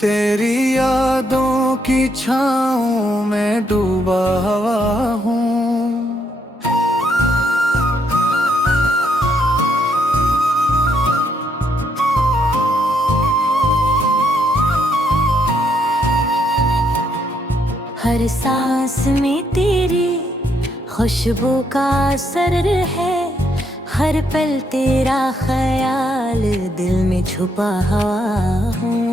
तेरी यादों की छाँव में डूबा हुआ हूँ। हर सांस में तेरी खुशबू का असर है, हर पल तेरा ख्याल दिल में छुपा हुआ हूँ।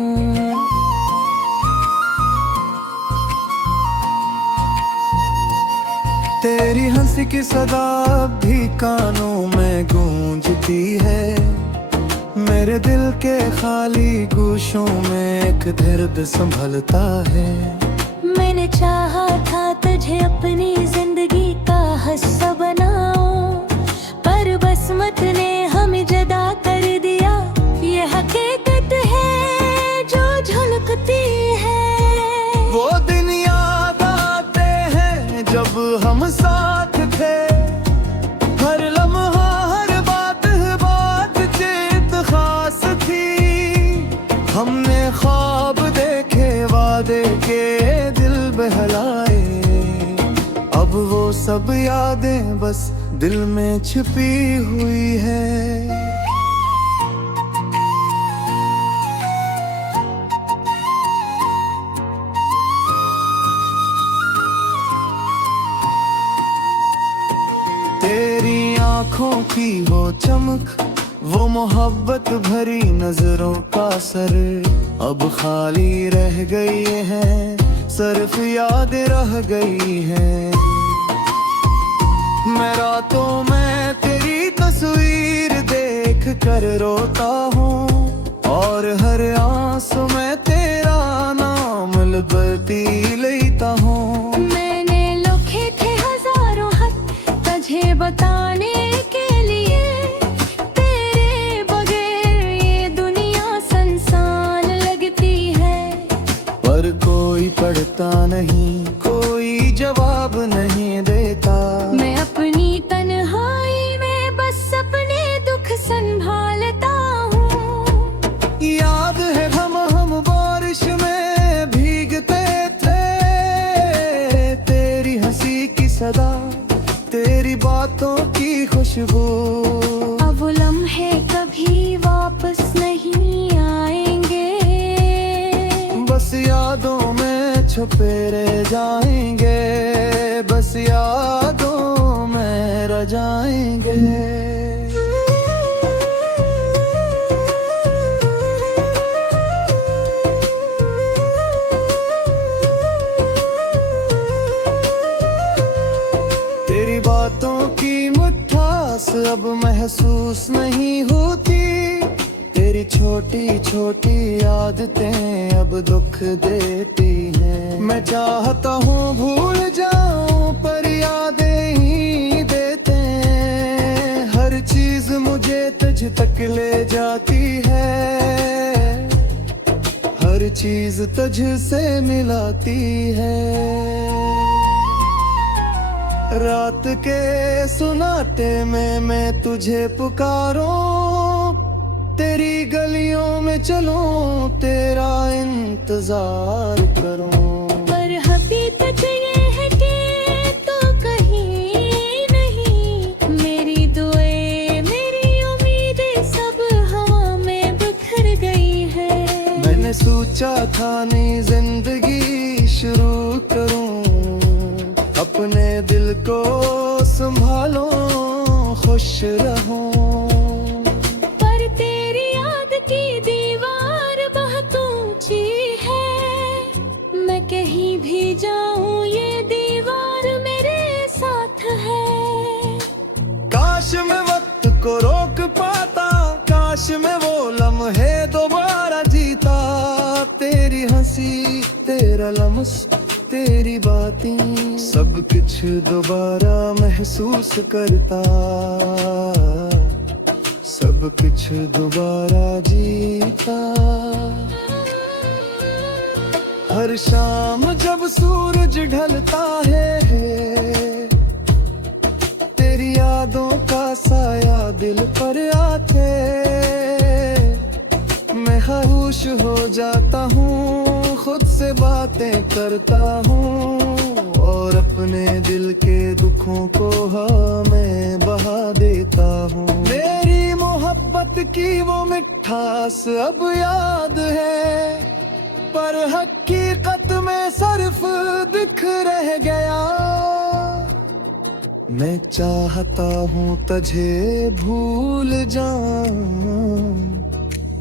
तेरी हंसी की सदा भी कानों में गूंजती है, मेरे दिल के खाली गोशों में एक दर्द संभलता है। मैंने चाहा था तुझे अपनी जिंदगी का हिस्सा बनाऊं, पर बसमत ने हमें जुदा कर दिया। ये हकीकत है जो झलकती है। वो दिन याद आते हैं जब हम साथ थे, हर लम्हा हर बातचीत खास थी। हमने ख्वाब देखे, वादे के दिल बहलाए, अब वो सब यादें बस दिल में छिपी हुई है। तेरी आँखों की वो चमक, वो मोहब्बत भरी नजरों का सर, अब खाली रह गई है, सिर्फ याद रह गई है। मैं रातों में तेरी तस्वीर देख कर रोता हूँ, और हर आंसू में तेरा नाम लिखती लेता हूँ। मैंने लिखे थे हजारों खत तुझे बताने के लिए, तेरे बगैर ये दुनिया सुनसान लगती है। पर कोई पढ़ता नहीं, कोई जवाब नहीं देता। मैं अपनी तन्हाई में बस अपने दुख संभालता हूँ। याद है हम बारिश में भीगते थे, तेरी हंसी की सदा, तेरी बातों की खुशबू। अब वो लम्हे कभी वापस नहीं आएंगे, बस यादों में छुपे रह जाएंगे, बस यादों में रह जाएंगे। तेरी बातों की मिठास अब महसूस नहीं होती, तेरी छोटी छोटी आदतें अब दुख देती हैं। मैं चाहता हूँ भूल जाऊं पर यादें ही देते हैं, हर चीज मुझे तुझ तक ले जाती है, हर चीज तुझ से मिलाती है। रात के सुनाटे में मैं तुझे पुकारूं, तेरी गलियों में चलूं, तेरा इंतजार करूं। पर हकीकत ये है कि तो कहीं नहीं, मेरी दुआएं मेरी उम्मीदें सब हवा में बिखर गई है। मैंने सोचा था नई जिंदगी शुरू करूं, अपने दिल को संभालो, खुश रहूं। पर तेरी याद की दीवार बहुत ऊंची है, मैं कहीं भी जाऊं ये दीवार मेरे साथ है। काश मैं वक्त को रोक पाता, काश मैं वो लम्हे दोबारा जीता, तेरी हंसी तेरा लम्स तेरी बातें सब कुछ दोबारा महसूस करता, सब कुछ दोबारा जीता। हर शाम जब सूरज ढलता है, तेरी यादों का साया दिल पर आके मैं खामोश हो जाता हूँ। खुद से बातें करता हूँ और अपने दिल के दुखों को मैं बहा देता हूँ। मेरी मोहब्बत की वो मिठास अब याद है, पर हकीकत में सिर्फ दिख रह गया। मैं चाहता हूँ तुझे भूल जाऊं,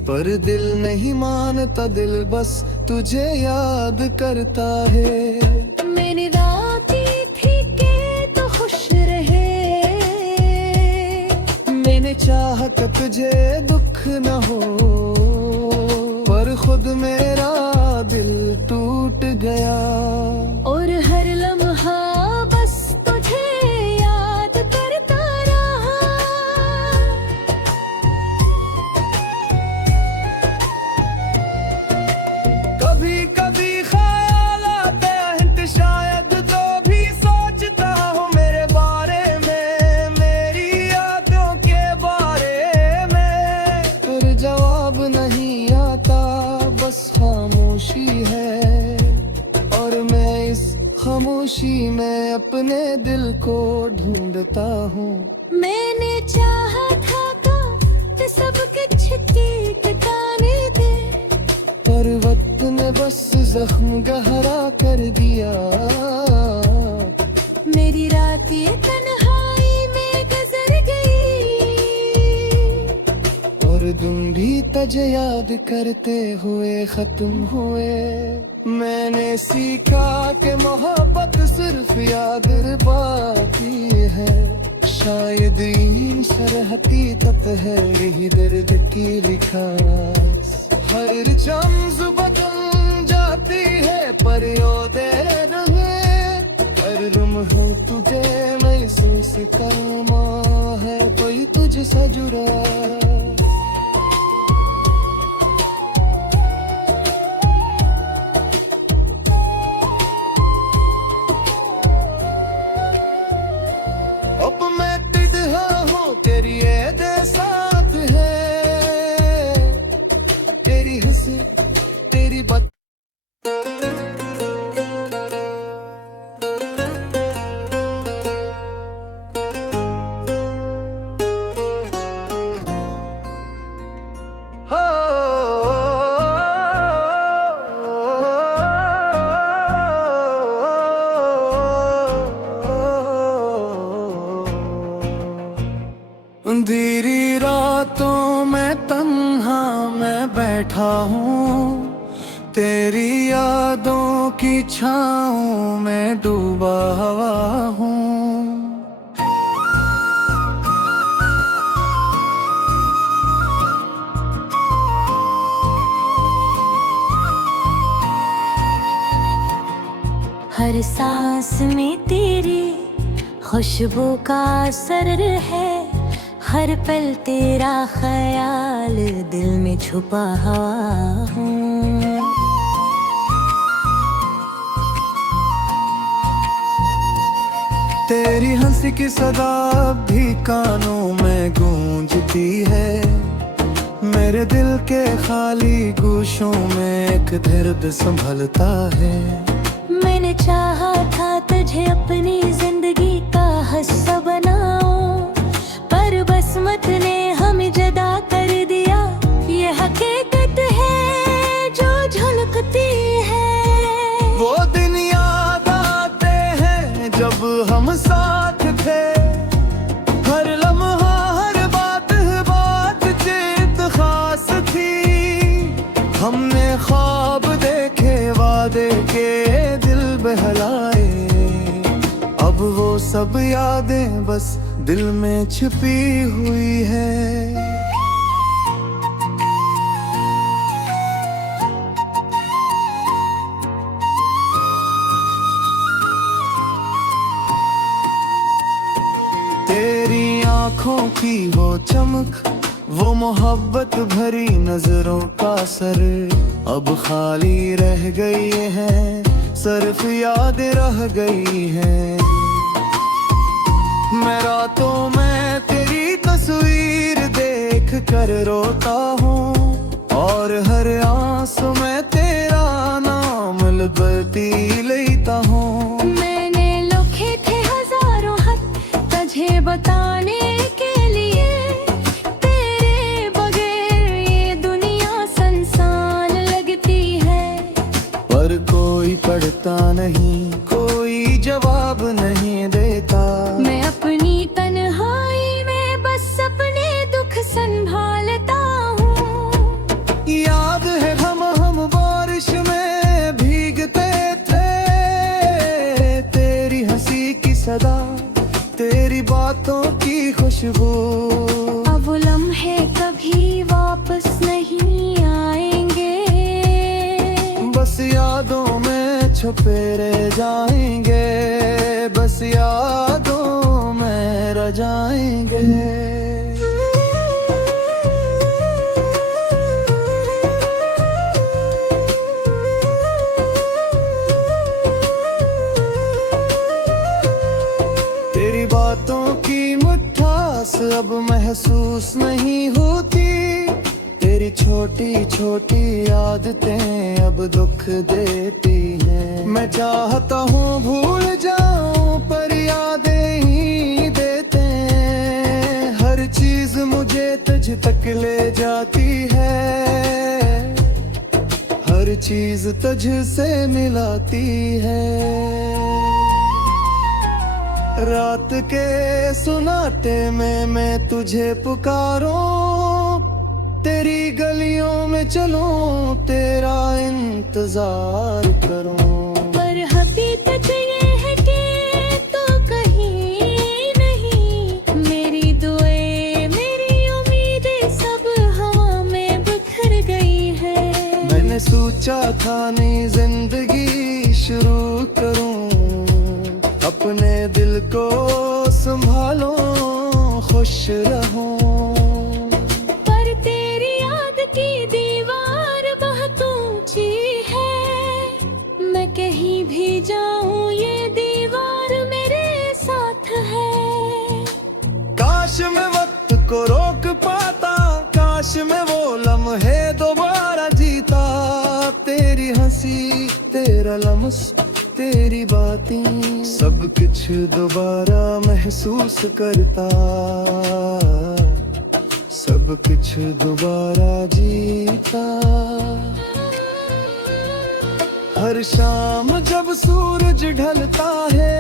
पर दिल नहीं मानता, दिल बस तुझे याद करता है। मैंने रातें थी कि तो खुश रहे, मैंने चाहा कि तुझे दुख न हो, पर खुद मेरा दिल टूट गया। और हर लम्हा बस तुझे याद करता रहा। कभी कभी ख्याल आते हैं, शायद तो भी सोचता हूँ मेरे बारे में, मेरी यादों के बारे में, पर जवाब नहीं आता, बस खामोशी है। और मैं इस खामोशी में अपने दिल को ढूंढता हूँ। मैंने चाहा था कि सब कुछ ठीक ताने दे, पर वक्त ने बस जख्म गहरा कर दिया। मेरी रातें तन्हाई में गुजर गई, और दिन भी तुझे याद करते हुए खत्म हुए। मैंने सीखा कि मोहब्बत सिर्फ याद बाकी है, शायद इंसान हकीकत है यही दर्द की लिखास। हर चम्ज बदल जाती है पर याद रहे, हर लम्हा तुझे महसूस करना है, कोई तुझसे जुड़ा। अब मैं तिधा हूँ तेरी याद साथ है, तेरी हंसी तेरी बात। अंधेरी रातों में तन्हा मैं बैठा हूँ, तेरी यादों की छाँव में डूबा हुआ हूँ। हर सांस में तेरी खुशबू का असर है, हर पल तेरा ख्याल दिल में छुपा हुआ हूँ। तेरी हंसी की सदा भी कानों में गूंजती है, मेरे दिल के खाली गोशों में एक दर्द संभलता है। मैंने चाहा था तुझे अपनी जिंदगी का हिस्सा बनाऊं, पर बसमत ने हमें जुदा कर दिया। ये हकीकत है जो झलकती है। वो दिन याद आते हैं जब हम साथ थे, हर लम्हा हर बात बातचीत खास थी। हमने ख्वाब देखे, वादे के दिल बहलाए, अब वो सब यादें बस दिल में छिपी हुई है। तेरी आंखों की वो चमक, वो मोहब्बत भरी नजरों का असर, अब खाली रह गई है, सिर्फ याद रह गई है। मैं रातों में तेरी तस्वीर देख कर रोता हूँ, और हर आंसू में तेरा नाम गलती लेता हूँ। मैंने लिखे थे हजारों खत तुझे बताने के लिए, तेरे बगैर ये दुनिया संसान लगती है। पर कोई पढ़ता नहीं, कोई जवाब नहीं देता। मैं अपनी तन्हाई में बस अपने दुख संभालता हूँ। याद है हम बारिश में भीगते थे, तेरी हंसी की सदा, तेरी बातों की खुशबू। अब वो लम्हे कभी वापस नहीं आएंगे, बस यादों में छुपे रह जाएंगे, बस यादों में रह जाएंगे। तेरी बातों की मिठास अब महसूस नहीं होती, तेरी छोटी छोटी आदतें अब दुख देती हैं। मैं चाहता हूँ भूल जाऊं पर यादें ही देते हैं। हर चीज मुझे तुझ तक ले जाती है, हर चीज तुझ से मिलाती है। रात के सुनाटे में मैं तुझे पुकारूं, तेरी गलियों में चलूं, तेरा इंतजार करूं। पर हकीकत ये है कि तो कहीं नहीं, मेरी दुआएं मेरी उम्मीदें सब हवा में बिखर गई है। मैंने सोचा था नई जिंदगी शुरू करूं, अपने दिल को संभालूं, खुश रहूं। पर तेरी याद की दीवार बहुत ऊंची है, मैं कहीं भी जाऊं ये दीवार मेरे साथ है। काश मैं वक्त को रोक पाता, काश मैं वो लम्हे दोबारा जीता। तेरी हंसी, तेरा लम्स, तेरी बातें, सब कुछ दोबारा महसूस करता, सब कुछ दोबारा जीता। हर शाम जब सूरज ढलता है,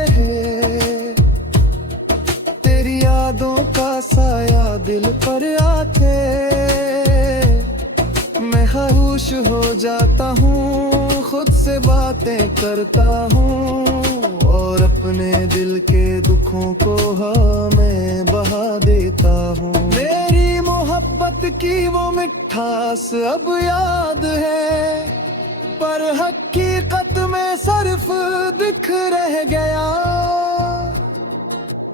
तेरी यादों का साया दिल पर आके मैं खामोश हो जाता हूँ, खुद से बातें करता हूँ और अपने दिल के दुखों को मैं बहा देता हूँ। मेरी मोहब्बत की वो मिठास अब याद है, पर हकीकत में सिर्फ दिख रह गया।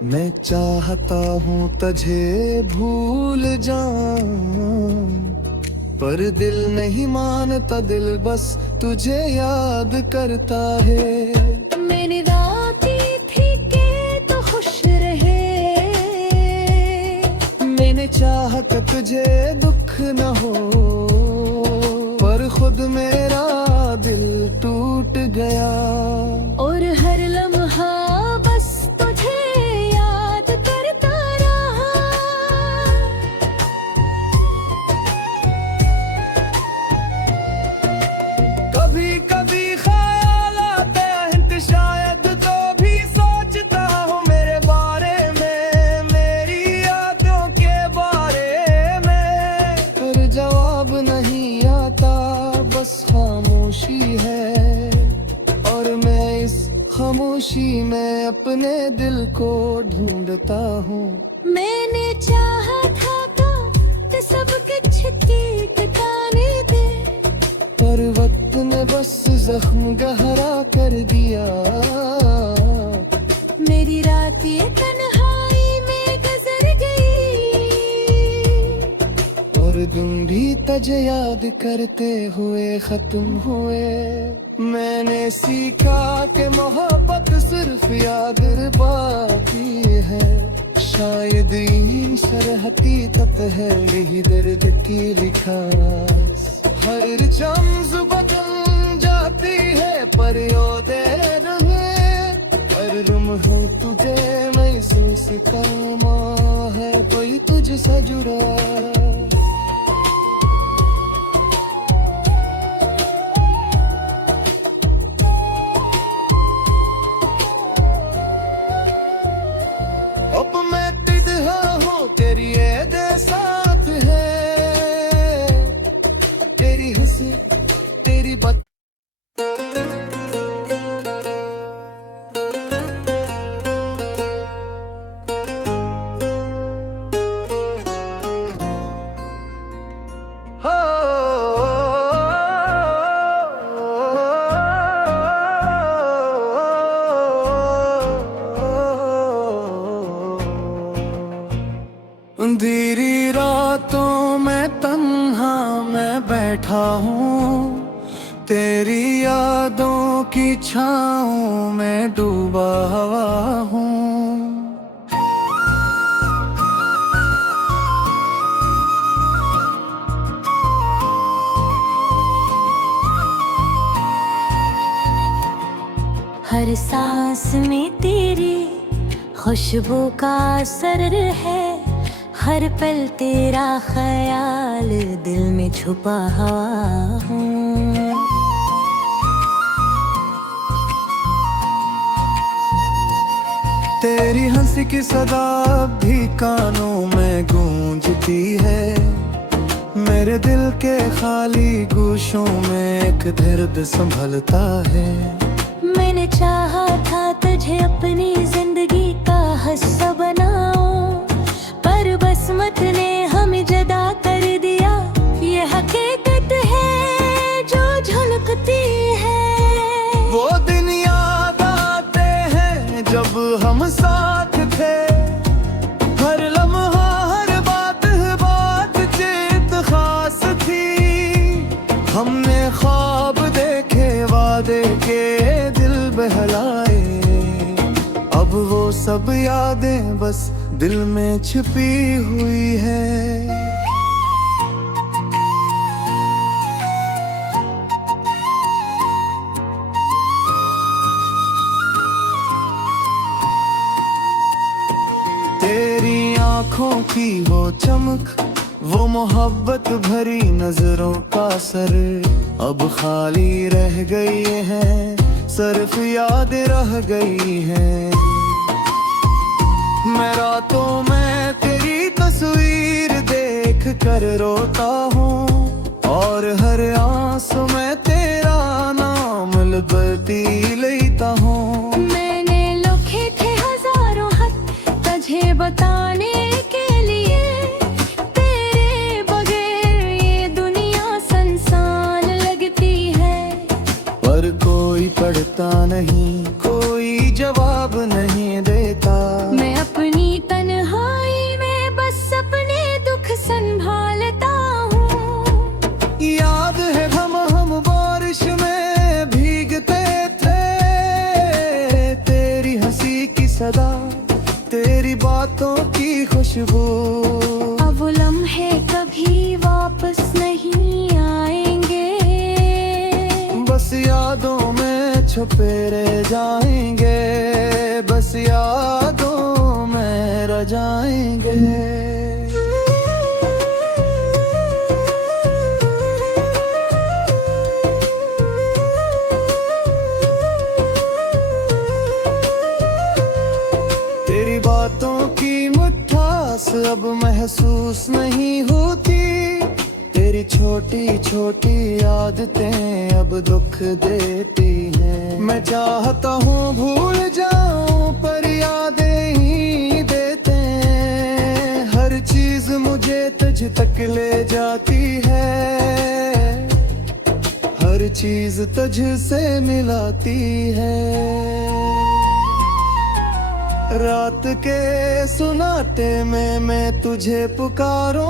मैं चाहता हूँ तुझे भूल जाऊं, पर दिल नहीं मानता, दिल बस तुझे याद करता है। मैंने राती थी के तो खुश रहे, मैंने चाहा कि तुझे दुख न हो, पर खुद मेरा दिल टूट गया। और हर लम्हा बस तुझे याद करता रहा। कभी कभी ख्याल आता है, शायद तो भी सोचता हूँ मेरे बारे में, मेरी यादों के बारे में, पर जवाब नहीं आता, बस खामोशी है। और मैं इस खामोशी में अपने दिल को ढूंढता हूँ। मैंने चाहा था कि सब कुछ ठीक ठिकाने दे, पर वक्त ने बस जख्म गहरा कर दिया। मेरी रात ये तन्हाई में गुजर गई, और दिन भी तुझे याद करते हुए खत्म हुए। मैंने सीखा कि मोहब्बत सिर्फ याद बाकी है, शायद इन सरहती तक है यही दर्द की लिखास। हर चम्स बदल जाती है पर दे रहे पर तुम हो तुझे महसूस करना है कोई तुझसे जुड़ा अब मैं तिढ़ा हूँ तेरी ये दे साथ है तेरी हंसी तेरी बात अंधेरी रातों में तन्हा मैं बैठा हूँ तेरी यादों की छाँव में डूबा हुआ हूँ हर सांस में तेरी खुशबू का असर है हर पल तेरा ख्याल दिल में छुपा हुआ हूँ तेरी हंसी की सदा भी कानों में गूंजती है मेरे दिल के खाली गोशों में एक दर्द संभलता है मैंने चाहा था तुझे अपनी जिंदगी का हिस्सा बनाओ पर बसमत ने हमें जदा कर दिया ये हकीकत है जो झलकती है वो दिन याद आते हैं जब हम साथ थे हर लम्हा हर बात चित खास थी हमने ख्वाब देखे वादे के दिल बहलाए अब वो सब यादें बस दिल में छिपी हुई है तेरी आंखों की वो चमक वो मोहब्बत भरी नजरों का सर अब खाली रह गई है सिर्फ याद रह गई है मैं रातों में तेरी तस्वीर देख कर रोता हूँ और हर आंसू में तेरा नाम लिखती लेता हूँ मैंने लिखे थे हजारों खत तुझे बताने के लिए तेरे बगैर ये दुनिया संसान लगती है पर कोई पढ़ता नहीं कोई जवाब नहीं देता मैं अपनी तन्हाई में बस अपने दुख संभालता हूँ याद है हम बारिश में भीगते थे तेरी हंसी की सदा तेरी बातों की खुशबू अब लम्हे कभी वापस नहीं आएंगे बस यादों में छुपे रह जाएंगे बस यादों में रह जाएंगे तेरी बातों की मिठास अब महसूस नहीं होती तेरी छोटी छोटी आदतें अब दुख देती हैं मैं चाहता हूँ भूल जाऊं पर यादें ही देते हैं हर चीज मुझे तुझ तक ले जाती है हर चीज तुझ से मिलाती है रात के सुनाटे में मैं तुझे पुकारूं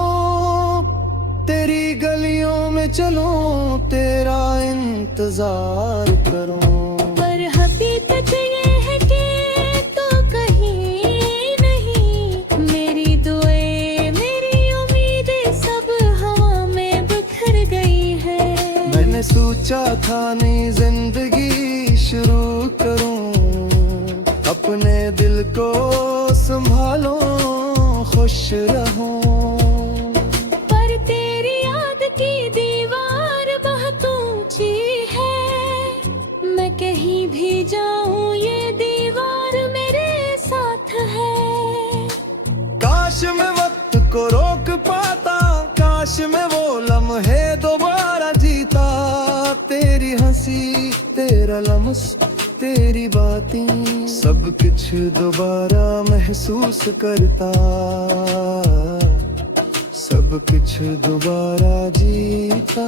तेरी गलियों में चलूं तेरा इंतजार करूं पर हकीकत ये है कि तो कहीं नहीं मेरी दुआएं मेरी उम्मीदें सब हवा में बिखर गई है मैंने सोचा था नई जिंदगी रहो। पर तेरी याद की दीवार बहुत ऊंची है, मैं कहीं भी जाऊं ये दीवार मेरे साथ है। काश मैं वक्त को रोक पाता, काश मैं वो लम्हे दोबारा जीता। तेरी हंसी, तेरा लम्स, तेरी बातें, सब कुछ दोबारा महसूस करता, सब कुछ दोबारा जीता।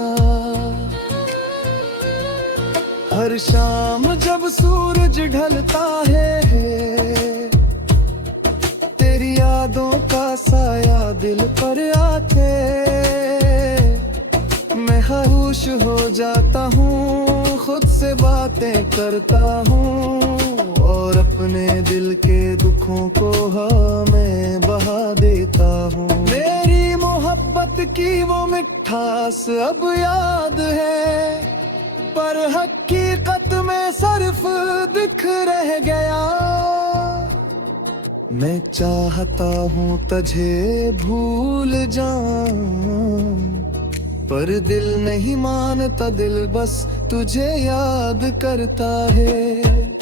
हर शाम जब सूरज ढलता है, तेरी यादों का साया दिल पर आके मैं खामोश हो जाता हूँ, खुद से बातें करता हूँ और अपने दिल के दुखों को मैं बहा देता हूँ। मेरी मोहब्बत की वो मिठास अब याद है, पर हकीकत में सिर्फ दिख रह गया। मैं चाहता हूँ तुझे भूल जाऊं, पर दिल नहीं मानता, दिल बस तुझे याद करता है।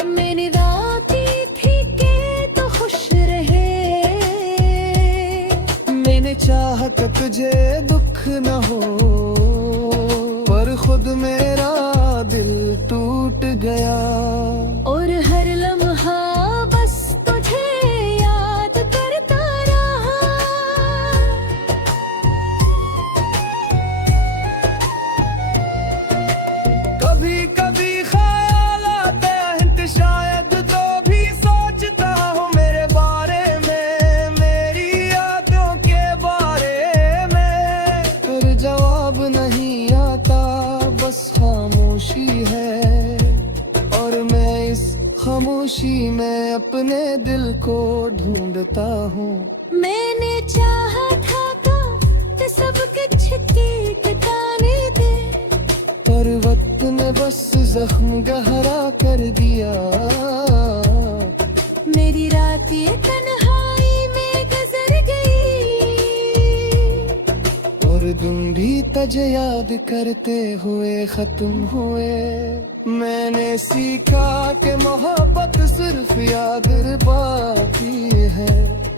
मैंने राती थी के तो खुश रहे, मैंने चाहा कि तुझे दुख न हो, पर खुद मेरा दिल टूट गया। और हर लम्हा बस तुझे याद करता रहा। कभी कभी ख्याल आते हैं, शायद तो भी सोचता हूँ मेरे बारे में, मेरी यादों के बारे में, पर जवाब नहीं आता, बस खामोशी है। और मैं इस खामोशी में अपने दिल को ढूंढता हूँ। मैंने चाहा था तो सब कुछ ठीक ठिकाने दे, पर वक्त ने बस जख्म गहरा कर दिया। मेरी रात ये तन्हाई में गुजर गई, और दिन भी तुझे याद करते हुए खत्म हुए। मैंने सीखा कि मोहब्बत सिर्फ याद बाकी है,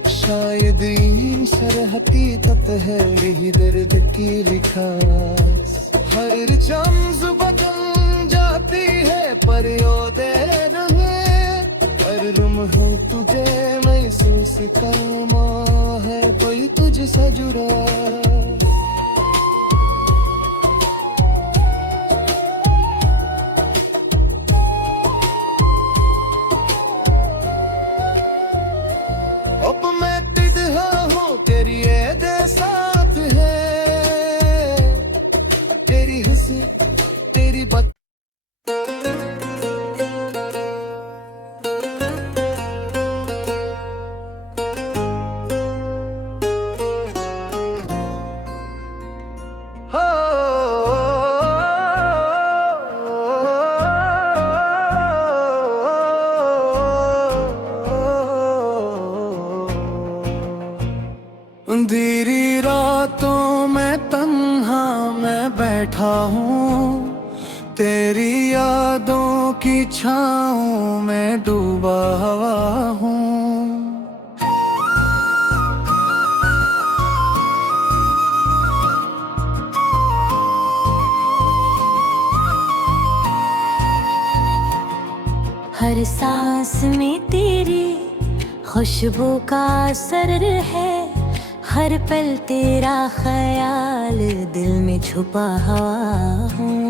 शायद इन सर हकीकत है यही दर्द की लिखास। हर चम्स बदल जाती है पर योदे रहे, पर तुम हो तुझे महसूस करना है कोई तुझसे जुड़ा। अब मैं तिढ़ा हूँ तेरी याद साथ है, तेरी हंसी तेरी बात। अंधेरी रातों में तन्हा मैं बैठा हूँ, तेरी यादों की छाँव में डूबा हुआ हूँ। हर सांस में तेरी खुशबू का असर है, हर पल तेरा ख्याल दिल में छुपा हुआ हूँ।